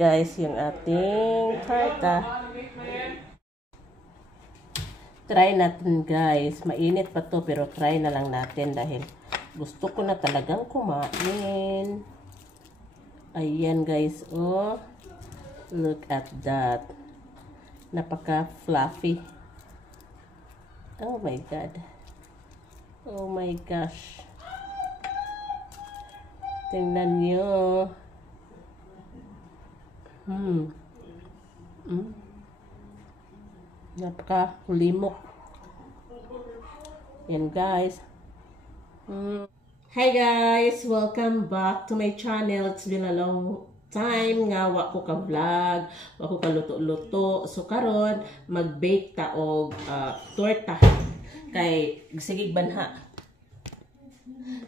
guys yung ating tarta. Try natin guys. Mainit pa to pero try na lang natin dahil gusto ko na talagang kumain. Ayan guys, oh. Look at that. Napaka fluffy. Oh my god. Oh my gosh. Tingnan nyo. Napaka-limok. Yan guys. Hi guys! Welcome back to my channel. It's been a long time nga wa ko ka-vlog, wa ko ka-luto-luto. So karon mag-bake ta og torta. Kay gasigig banha.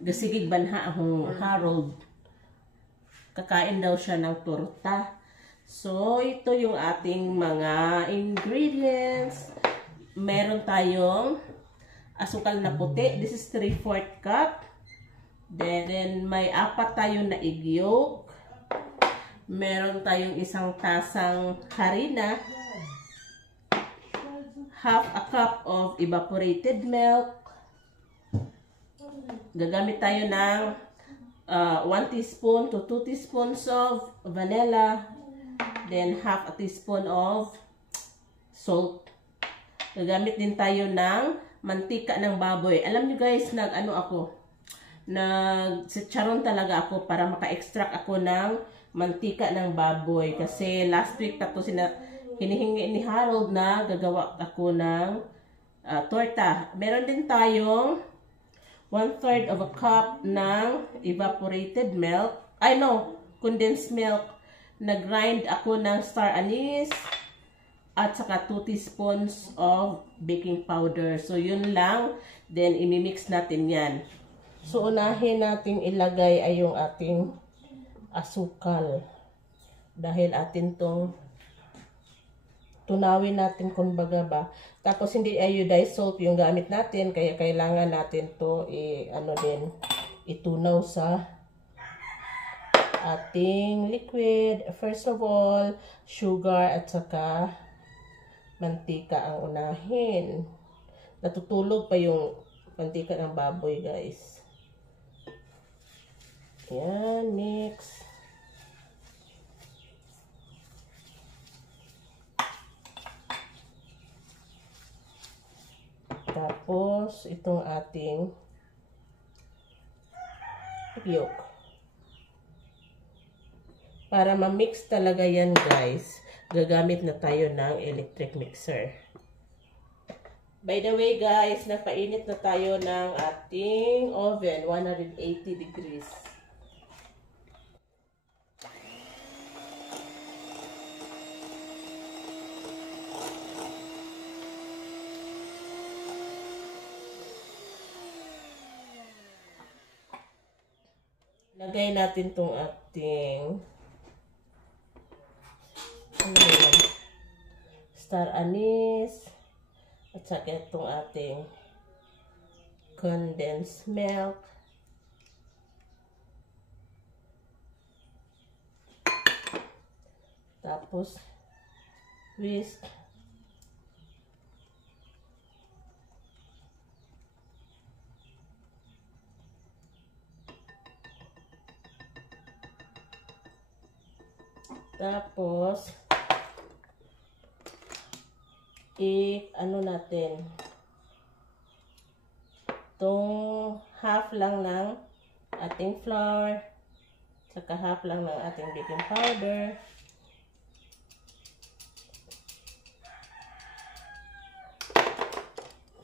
Gasigig banha akong Harold. Kakain daw siya ng torta. So, ito yung ating mga ingredients. Meron tayong asukal na puti. This is 3/4 cup. Then may 4 tayong na egg yolk. Meron tayong isang tasang harina. Half a cup of evaporated milk. Gagamit tayo ng 1 teaspoon to 2 teaspoons of vanilla. Then, half a teaspoon of salt. Gagamit din tayo ng mantika ng baboy. Alam nyo guys, nag-charon talaga ako para maka-extract ako ng mantika ng baboy. Kasi last week hinihingi ni Harold na gagawa ako ng torta. Meron din tayong 1/3 of a cup ng evaporated milk. Condensed milk. Nag-grind ako ng star anise at saka 2 teaspoons of baking powder. So, yun lang. Then, imimix natin yan. So, unahin natin ilagay ay yung ating asukal. Dahil atin tong tunawin natin kumbaga ba. Tapos, hindi iodized salt yung gamit natin. Kaya, kailangan natin to itunaw sa ating liquid. First of all, sugar at saka mantika ang unahin. Natutulog pa yung mantika ng baboy, guys. Yan, mix. Tapos, itong ating yolk. Para ma-mix talaga yan guys, gagamit na tayo ng electric mixer. By the way guys, napainit na tayo ng ating oven, 180 degrees. Lagay natin tong ating star anise at saka itong ating condensed milk. Tapos whisk. Tapos natin itong half lang ng ating flour saka half lang ng ating baking powder.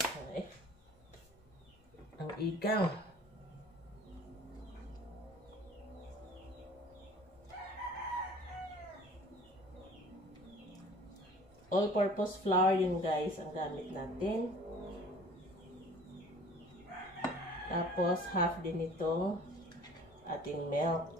Okay. Ang igaw. All-purpose flour yun guys ang gamit natin. Tapos half din itong ating milk.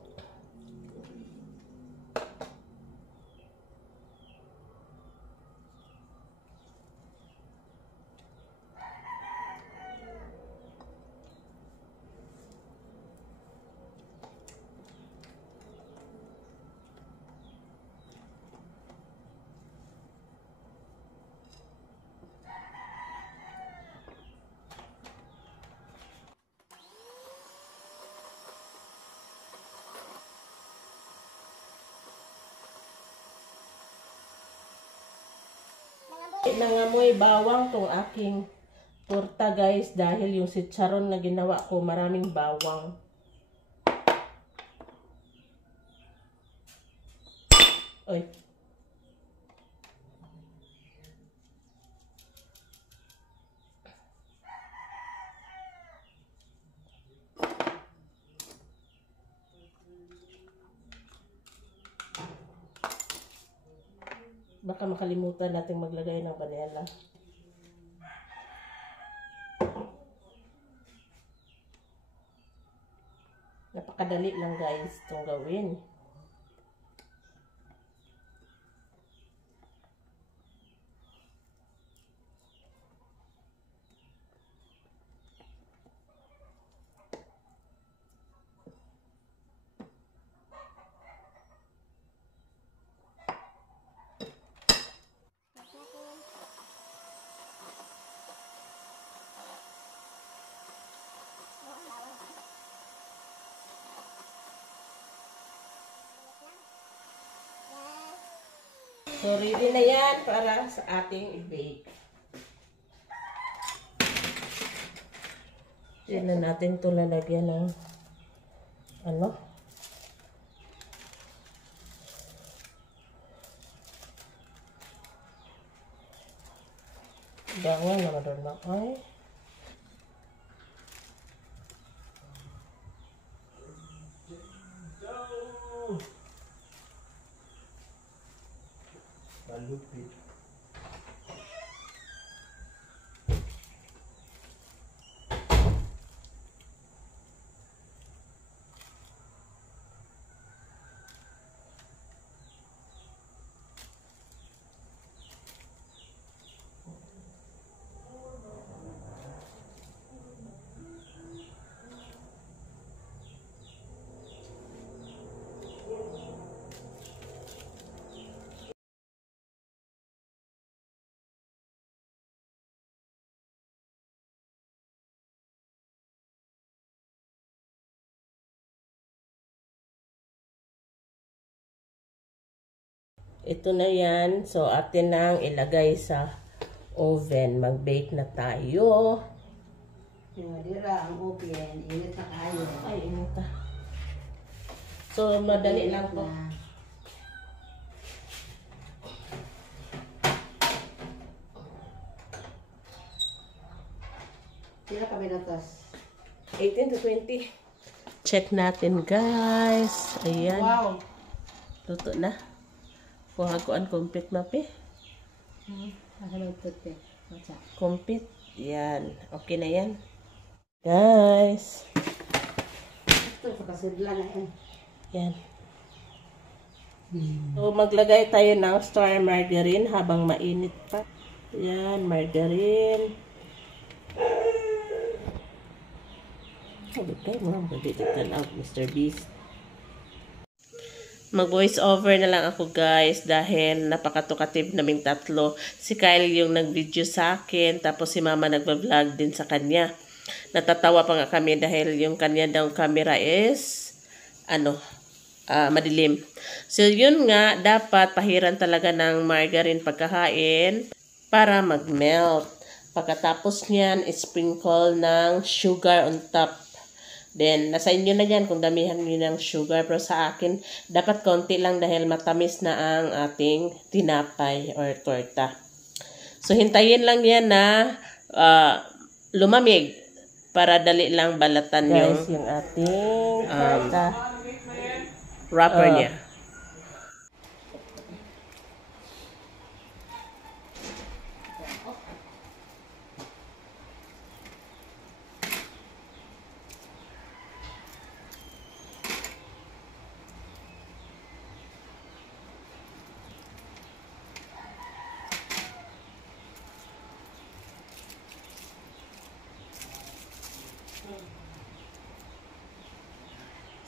dili nangamoy bawang tong aking torta guys dahil yung chicharon na ginawa ko maraming bawang. Oy. Baka makalimutan natin maglagay ng panela. Napakadali lang guys itong gawin. So, ready na yan para sa ating i-bake. Yan na natin ito lalagyan ng ano? Dangan naman doon na ay. Malupit. Ito na yan. So, atin nang ilagay sa oven. Mag-bake na tayo. Dira ang oven, init na kayo. Ay, init na. So, madali lang po. Sila kami natas. 18 to 20. Check natin, guys. Ayan. Wow. Luto na. Kuhaguan kompit mapi. Nakalimutan ko. Kompit. Yan. Okay na yan. Guys. Ito sa kasidla na yan. Yan. So, maglagay tayo ng star margarine habang mainit pa. Yan, margarine. Okay, mga magdidiktan out, Mr. Beast. Mag-voice over na lang ako guys dahil napakatukative naming tatlo. Si Kyle yung nag-video sa akin, tapos si Mama nagba-vlog din sa kanya. Natatawa pa nga kami dahil yung kanya daw camera is madilim. So yun nga, dapat pahiran talaga ng margarine pagkakain para mag-melt. Pagkatapos niyan, sprinkle ng sugar on top. Then, nasa inyo na yan kung damihan nyo ng sugar. Pero sa akin, dapat konti lang dahil matamis na ang ating tinapay or torta. So, hintayin lang yan na lumamig para dali lang balatan yung ating torta. Wrapper niya.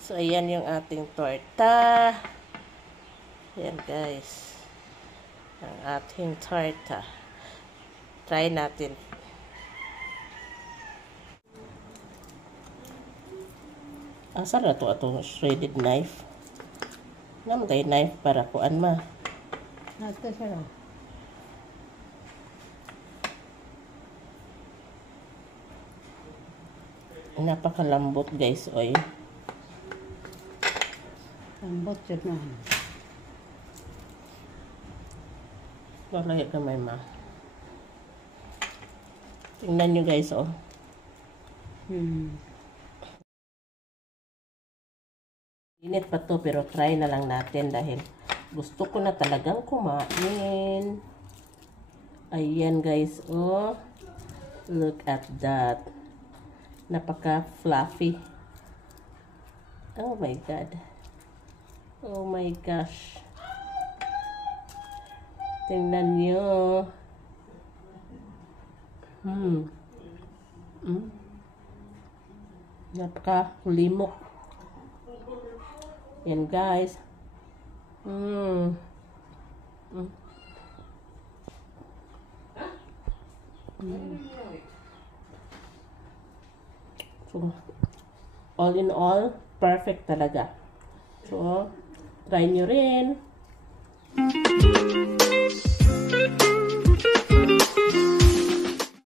So, ayan yung ating torta. Ayan, guys. Ang ating torta. Try natin. Asa na ito atong shredded knife? Naman tayo knife para kuan ma. Nasta siya lang. Napakalambot guys, oy. Lambot yun na. Wala gamay ma. Tingnan nyo guys, oh. Init pa to, pero try na lang natin dahil gusto ko na talagang kumain. Ayan guys, oh. Look at that. Napaka-fluffy. Oh my God. Oh my gosh. Tingnan nyo. Napaka-limok. Yan guys. So, all in all, perfect talaga. So, try nyo rin.